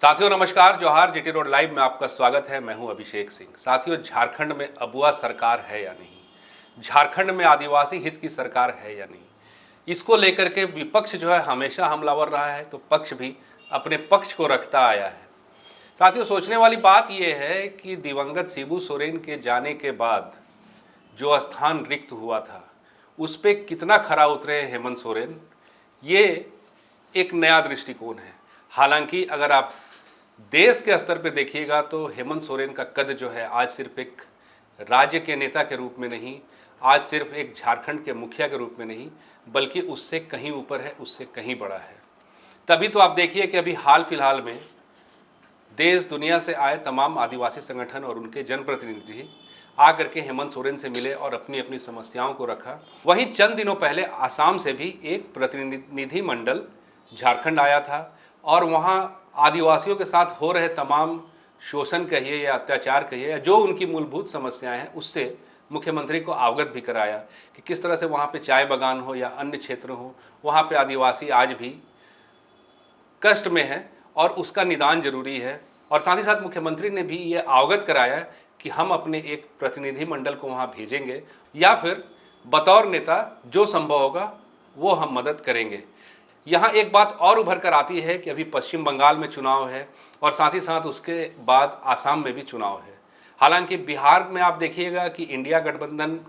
साथियों नमस्कार, जौहार। GT road live में आपका स्वागत है। मैं हूं अभिषेक सिंह। साथियों, झारखंड में अबुआ सरकार है या नहीं, झारखंड में आदिवासी हित की सरकार है या नहीं, इसको लेकर के विपक्ष जो है हमेशा हमलावर रहा है, तो पक्ष भी अपने पक्ष को रखता आया है। साथियों, सोचने वाली बात यह है कि दिवंगत शिबू सोरेन के जाने के बाद जो स्थान रिक्त हुआ था उस पर कितना खरा उतरे हैं हेमंत सोरेन, ये एक नया दृष्टिकोण है। हालांकि अगर आप देश के स्तर पे देखिएगा तो हेमंत सोरेन का कद जो है आज सिर्फ एक राज्य के नेता के रूप में नहीं, आज सिर्फ एक झारखंड के मुखिया के रूप में नहीं, बल्कि उससे कहीं ऊपर है, उससे कहीं बड़ा है। तभी तो आप देखिए कि अभी हाल फिलहाल में देश दुनिया से आए तमाम आदिवासी संगठन और उनके जनप्रतिनिधि आकर के हेमंत सोरेन से मिले और अपनी अपनी समस्याओं को रखा। वहीं चंद दिनों पहले आसाम से भी एक प्रतिनिधि मंडल झारखंड आया था और वहाँ आदिवासियों के साथ हो रहे तमाम शोषण कहिए या अत्याचार कहिए या जो उनकी मूलभूत समस्याएं हैं उससे मुख्यमंत्री को अवगत भी कराया कि किस तरह से वहाँ पे चाय बागान हो या अन्य क्षेत्र हो, वहाँ पे आदिवासी आज भी कष्ट में है और उसका निदान जरूरी है। और साथ ही साथ मुख्यमंत्री ने भी ये अवगत कराया कि हम अपने एक प्रतिनिधि मंडल को वहाँ भेजेंगे या फिर बतौर नेता जो संभव होगा वो हम मदद करेंगे। यहाँ एक बात और उभर कर आती है कि अभी पश्चिम बंगाल में चुनाव है और साथ ही साथ उसके बाद आसाम में भी चुनाव है। हालांकि बिहार में आप देखिएगा कि इंडिया गठबंधन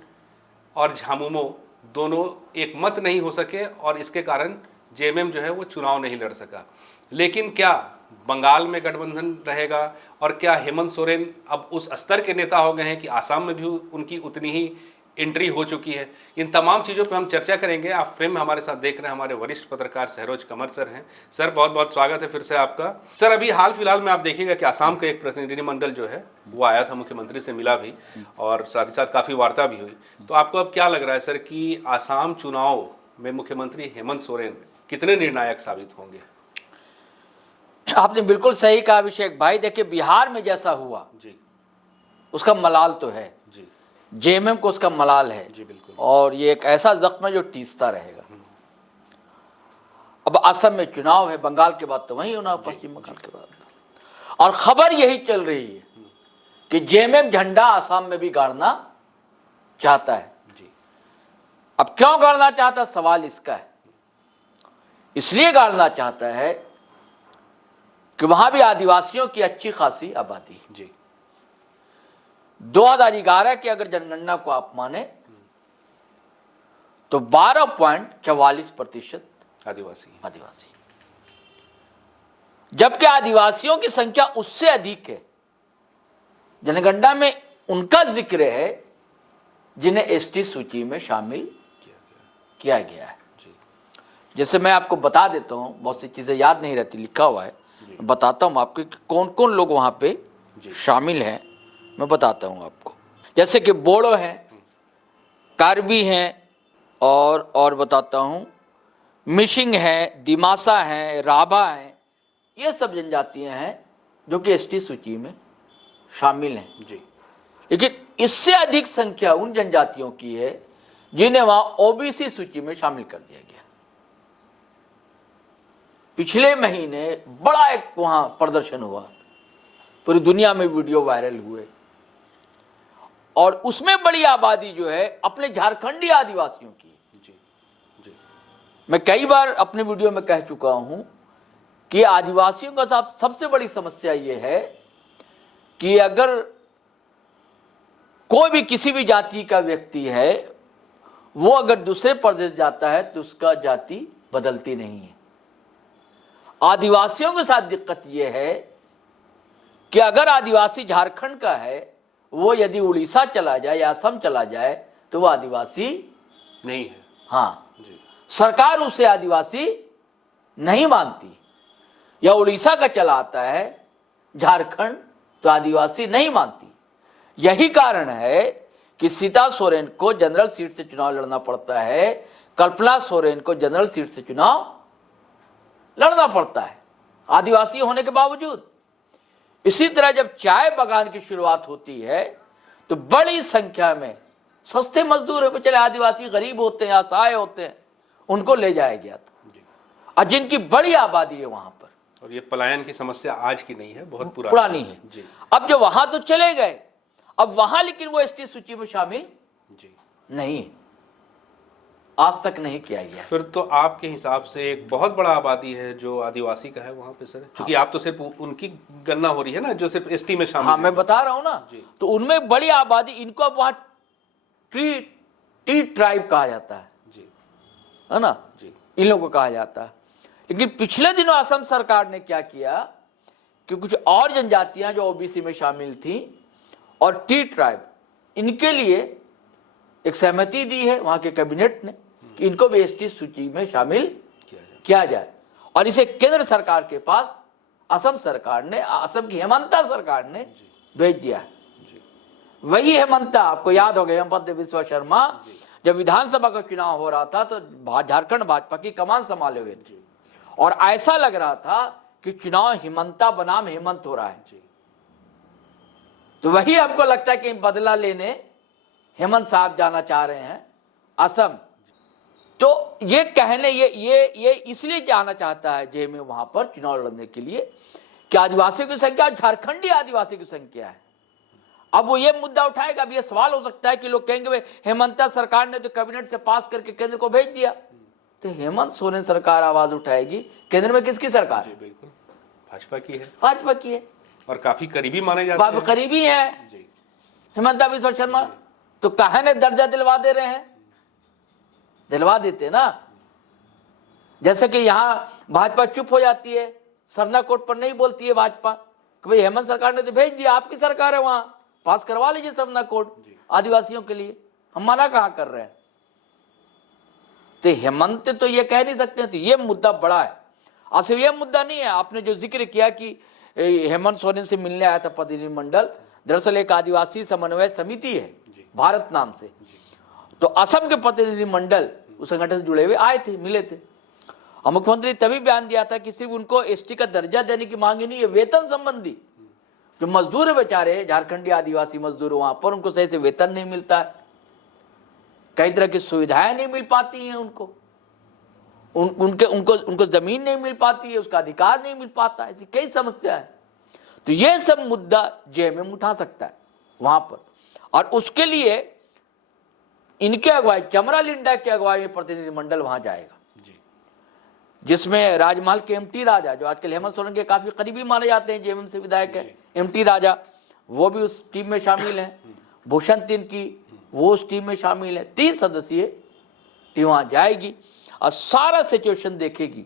और झामुमो दोनों एक मत नहीं हो सके और इसके कारण जेएमएम जो है वो चुनाव नहीं लड़ सका। लेकिन क्या बंगाल में गठबंधन रहेगा और क्या हेमंत सोरेन अब उस स्तर के नेता हो गए हैं कि आसाम में भी उनकी उतनी ही एंट्री हो चुकी है? इन तमाम चीज़ों पर हम चर्चा करेंगे। आप फ्रेम में हमारे साथ देख रहे हैं हमारे वरिष्ठ पत्रकार सहरोज कमर सर हैं। सर, बहुत बहुत स्वागत है फिर से आपका। सर, अभी हाल फिलहाल में आप देखिएगा कि आसाम का एक प्रतिनिधिमंडल जो है वो आया था, मुख्यमंत्री से मिला भी और साथ ही साथ काफ़ी वार्ता भी हुई। तो आपको अब क्या लग रहा है सर कि आसाम चुनाव में मुख्यमंत्री हेमंत सोरेन कितने निर्णायक साबित होंगे? आपने बिल्कुल सही कहा अभिषेक भाई। देखिए, बिहार में जैसा हुआ जी, उसका मलाल तो है जी, जेएमएम को, उसका मलाल है जी, बिल्कुल। और ये एक ऐसा जख्म है जो टीसता रहेगा। अब असम में चुनाव है, बंगाल के बाद तो वही होना, पश्चिम बंगाल के बाद। और खबर यही चल रही है कि जेएमएम झंडा असम में भी गाड़ना चाहता है। जी, अब क्यों गाड़ना चाहता, सवाल इसका है। इसलिए गाड़ना चाहता है कि वहां भी आदिवासियों की अच्छी खासी आबादी है। जी, 2011 की अगर जनगणना को आप माने तो 12.44% आदिवासी, जबकि आदिवासियों की संख्या उससे अधिक है। जनगणना में उनका जिक्र है जिन्हें एसटी सूची में शामिल किया गया है। जैसे मैं आपको बता देता हूं, बहुत सी चीजें याद नहीं रहती, लिखा हुआ है, बताता हूं आपको कि कौन कौन लोग वहां पे शामिल हैं। मैं बताता हूं आपको, जैसे कि बोडो हैं, कार्बी हैं और बताता हूं मिशिंग हैं, दिमासा हैं, राभा हैं। ये सब जनजातियां हैं जो कि एसटी सूची में शामिल हैं। जी, लेकिन इससे अधिक संख्या उन जनजातियों की है जिन्हें वहां ओबीसी सूची में शामिल कर दिया गया। पिछले महीने बड़ा एक वहां प्रदर्शन हुआ, पूरी दुनिया में वीडियो वायरल हुए और उसमें बड़ी आबादी जो है अपने झारखंडी आदिवासियों की। जी, जी, मैं कई बार अपने वीडियो में कह चुका हूं कि आदिवासियों का सबसे बड़ी समस्या यह है कि अगर कोई भी किसी भी जाति का व्यक्ति है, वो अगर दूसरे प्रदेश जाता है तो उसका जाति बदलती नहीं है। आदिवासियों के साथ दिक्कत यह है कि अगर आदिवासी झारखंड का है, वो यदि उड़ीसा चला जाए या असम चला जाए तो वो आदिवासी नहीं है। हाँ, जी, सरकार उसे आदिवासी नहीं मानती। या उड़ीसा का चला आता है झारखंड तो आदिवासी नहीं मानती। यही कारण है कि सीता सोरेन को जनरल सीट से चुनाव लड़ना पड़ता है, कल्पना सोरेन को जनरल सीट से चुनाव लड़ना पड़ता है आदिवासी होने के बावजूद। इसी तरह जब चाय बागान की शुरुआत होती है तो बड़ी संख्या में सस्ते मजदूर है, बेचारे आदिवासी गरीब होते हैं, असहाय होते हैं, उनको ले जाया गया था। और जिनकी बड़ी आबादी है वहां पर, और ये पलायन की समस्या आज की नहीं है, बहुत पुरानी है जी अब जो वहां तो चले गए, अब वहां लेकिन वो एसटी सूची में शामिल जी। नहीं, आज तक नहीं किया गया। फिर तो आपके हिसाब से एक बहुत बड़ा आबादी है जो आदिवासी का है वहां पे सर, क्योंकि आप तो सिर्फ उनकी गणना हो रही है ना जो सिर्फ एसटी में शामिल हाँ है। मैं बता रहा हूं ना, तो उनमें बड़ी आबादी, इनको अब वहां टी ट्राइब कहा जाता है ना जी इन लोगों को कहा जाता है। लेकिन पिछले दिनों असम सरकार ने क्या किया कि कुछ और जनजातियां जो ओबीसी में शामिल थी और टी ट्राइब, इनके लिए एक सहमति दी है वहां के कैबिनेट ने कि इनको भी एसटी सूची में शामिल किया जाए। और इसे केंद्र सरकार के पास असम सरकार ने, असम की हेमंता सरकार ने भेज दिया है। वही हेमंता, आपको याद हो गया, हेमंत बिस्वा शर्मा जब विधानसभा का चुनाव हो रहा था तो झारखंड भाजपा की कमान संभाले हुए थे और ऐसा लग रहा था कि चुनाव हेमंता बनाम हेमंत हो रहा है। तो वही आपको लगता है कि बदला लेने हेमंत साहब जाना चाह रहे हैं असम। तो ये कहने ये इसलिए जाना चाहता है जेएमएम वहां पर चुनाव लड़ने के लिए कि आदिवासियों की संख्या झारखंडी आदिवासी की संख्या है। अब वो ये मुद्दा उठाएगा, अब ये सवाल हो सकता है कि लोग कहेंगे हेमंता सरकार ने तो कैबिनेट से पास करके केंद्र को भेज दिया, तो हेमंत सोरेन सरकार आवाज उठाएगी केंद्र में किसकी सरकार? जी बिल्कुल भाजपा की है। भाजपा की है और काफी करीबी माने जाते हैं। करीबी है जी हेमंता बिस्वा शर्मा, तो काहे ने दर्जा दिलवा दे रहे हैं? दिलवा देते ना। जैसे कि यहां भाजपा चुप हो जाती है, सरना कोर्ट पर नहीं बोलती है भाजपा कि भाई हेमंत सरकार ने तो भेज दिया, आपकी सरकार है, वहां पास करवा लीजिए सरना कोर्ट आदिवासियों के लिए, हम मना कहां कर रहे हैं? तो हेमंत तो ये कह नहीं सकते, तो ये मुद्दा बड़ा है। असल ये मुद्दा नहीं है। आपने जो जिक्र किया कि हेमंत सोरेन से मिलने आया था प्रतिनिधिमंडल, दरअसल एक आदिवासी समन्वय समिति है भारत नाम से, तो असम के प्रतिनिधिमंडल उस संगठन से जुड़े हुए आए थे, मिले थे। और मुख्यमंत्री तभी बयान दिया था कि सिर्फ उनको एसटी का दर्जा देने की मांग ही नहीं है, वेतन संबंधी जो मजदूर है बेचारे झारखंडी आदिवासी मजदूर, वहां पर उनको सही से वेतन नहीं मिलता है, कई तरह की सुविधाएं नहीं मिल पाती हैं उनको, उनको जमीन नहीं मिल पाती है, उसका अधिकार नहीं मिल पाता, ऐसी कई समस्या है। तो ये सब मुद्दा जेएमएम उठा सकता है वहां पर, और उसके लिए इनके अगुवाई, चमरा लिंडा की अगुवाई में प्रतिनिधिमंडल वहां जाएगा, जिसमें राजमहल के एमटी राजा, जो आजकल हेमंत सोरेन के काफी करीबी माने जाते हैं, जेएमएम से विधायक है एमटी राजा, वो भी उस टीम में शामिल हैं। भूषण तिनकी वो उस टीम में शामिल है। 3 सदस्यीय टीम वहां जाएगी और सारा सिचुएशन देखेगी,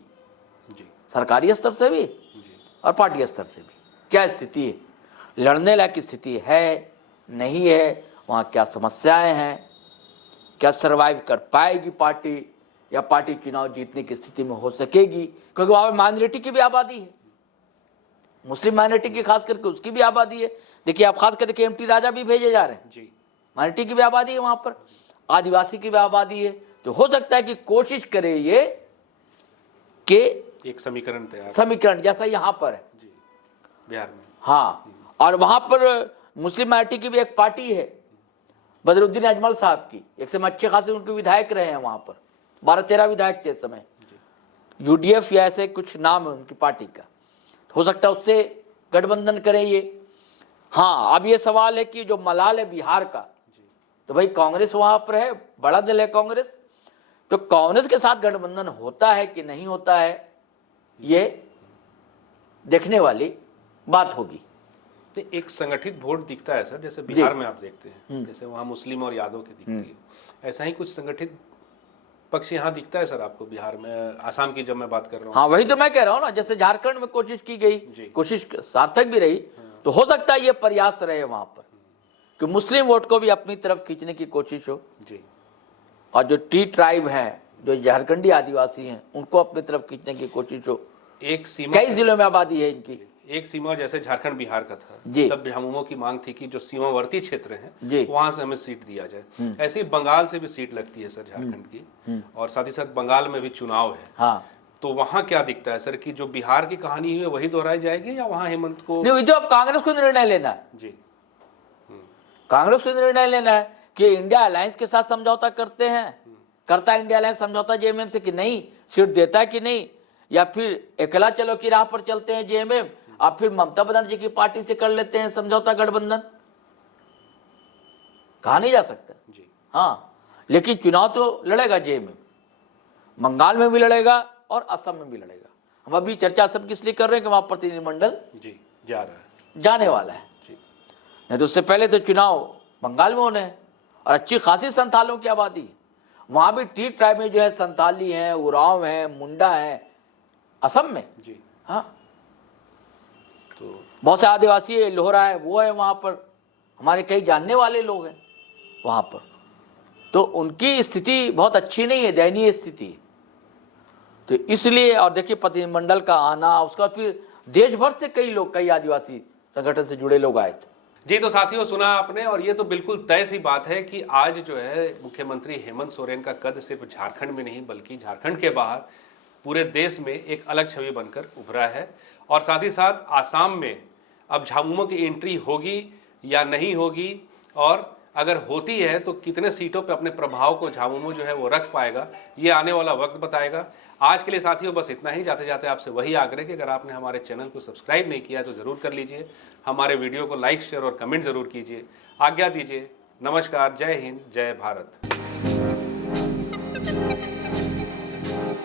सरकारी स्तर से भी और पार्टी स्तर से भी, क्या स्थिति है, लड़ने लायक स्थिति है नहीं है, वहां क्या समस्याएं हैं, क्या सरवाइव कर पाएगी पार्टी, या पार्टी चुनाव जीतने की स्थिति में हो सकेगी, क्योंकि वहां माइनॉरिटी की भी आबादी है, मुस्लिम माइनॉरिटी की खास करके उसकी भी आबादी है। देखिए आप खास करके एमटी राजा भी भेजे जा रहे हैं जी, माइनॉरिटी की भी आबादी है वहां पर, आदिवासी की भी आबादी है। तो हो सकता है कि कोशिश करे ये कि एक समीकरण जैसा यहां पर है जी बिहार में, हाँ, और वहां पर मुस्लिम माइनॉरिटी की भी एक पार्टी है बदरुद्दीन अजमल साहब की, एक समय अच्छे खासे उनके विधायक रहे हैं वहां पर, 12-13 विधायक थे इस समय, यूडीएफ या ऐसे कुछ नाम है उनकी पार्टी का, हो सकता है उससे गठबंधन करें ये। हाँ, अब ये सवाल है कि जो मलाल है बिहार का, तो भाई कांग्रेस वहां पर है, बड़ा दल है कांग्रेस, तो कांग्रेस के साथ गठबंधन होता है कि नहीं होता है, ये देखने वाली बात होगी। तो एक संगठित वोट दिखता है सर, जैसे बिहार में आप देखते हैं, जैसे वहाँ मुस्लिम और यादव की दिखती है, ऐसा ही कुछ संगठित पक्ष यहाँ दिखता है सर आपको बिहार में, आसाम की जब मैं बात कर रहा हूँ? हाँ, वही तो मैं कह रहा हूँ ना, जैसे झारखंड में कोशिश की गई, कोशिश सार्थक भी रही, तो हो सकता है ये प्रयास रहे वहां पर कि मुस्लिम वोट को भी अपनी तरफ खींचने की कोशिश हो जी, और जो टी ट्राइब है, जो झारखंडी आदिवासी हैं, उनको अपनी तरफ खींचने की कोशिश हो। एक सीमा, कई जिलों में आबादी है इनकी, एक सीमा जैसे झारखंड बिहार का था, तब हमों की मांग थी कि जो सीमावर्ती क्षेत्र हैं वहां से हमें सीट दिया जाए। ऐसे ही बंगाल से भी सीट लगती है सर झारखंड की, और साथ ही साथ बंगाल में भी चुनाव है। हाँ, तो वहां क्या दिखता है सर कि जो बिहार की कहानी है वही दोहराई जाएगी, या वहां हेमंत को? नहीं, तो अब कांग्रेस को निर्णय लेना है जी, कांग्रेस को निर्णय लेना है कि इंडिया अलायंस के साथ समझौता करते हैं, करता है इंडिया अलायंस समझौता जेएमएम से कि नहीं, सीट देता है कि नहीं, या फिर अकेला चलो की राह पर चलते हैं जेएमएम, आप फिर ममता बनर्जी की पार्टी से कर लेते हैं समझौता गठबंधन, कहा नहीं जा सकता। जी हाँ, लेकिन चुनाव तो लड़ेगा जेएमएम, बंगाल में भी लड़ेगा और असम में भी लड़ेगा। हम अभी चर्चा सब किस लिए कर रहे हैं कि वहां प्रतिनिधिमंडल जी जा रहा है जाने वाला है, जी। नहीं तो उससे पहले तो चुनाव बंगाल में होने हैं और अच्छी खासी संथालों की आबादी, वहां भी टी ट्राइब में जो है संथाली हैं, उरांव हैं, मुंडा हैं, असम में। जी हाँ, तो बहुत से आदिवासी है, लोहरा है, वो है वहां पर, हमारे कई जानने वाले लोग हैं वहां पर, तो उनकी स्थिति बहुत अच्छी नहीं है, दयनीय स्थिति। तो इसलिए, और देखिए प्रतिनिधिमंडल का आना, उसके बाद फिर देश भर से कई लोग, कई आदिवासी संगठन से जुड़े लोग आए थे। जी, तो साथियों सुना आपने, और ये तो बिल्कुल तय सी बात है कि आज जो है मुख्यमंत्री हेमंत सोरेन का कद सिर्फ झारखंड में नहीं बल्कि झारखंड के बाहर पूरे देश में एक अलग छवि बनकर उभरा है। और साथ ही साथ आसाम में अब झामुमो की एंट्री होगी या नहीं होगी, और अगर होती है तो कितने सीटों पे अपने प्रभाव को झामुमो जो है वो रख पाएगा, ये आने वाला वक्त बताएगा। आज के लिए साथियों बस इतना ही। जाते जाते आपसे वही आग्रह कि अगर आपने हमारे चैनल को सब्सक्राइब नहीं किया तो ज़रूर कर लीजिए, हमारे वीडियो को लाइक शेयर और कमेंट ज़रूर कीजिए। आज्ञा दीजिए, नमस्कार, जय हिंद, जय भारत।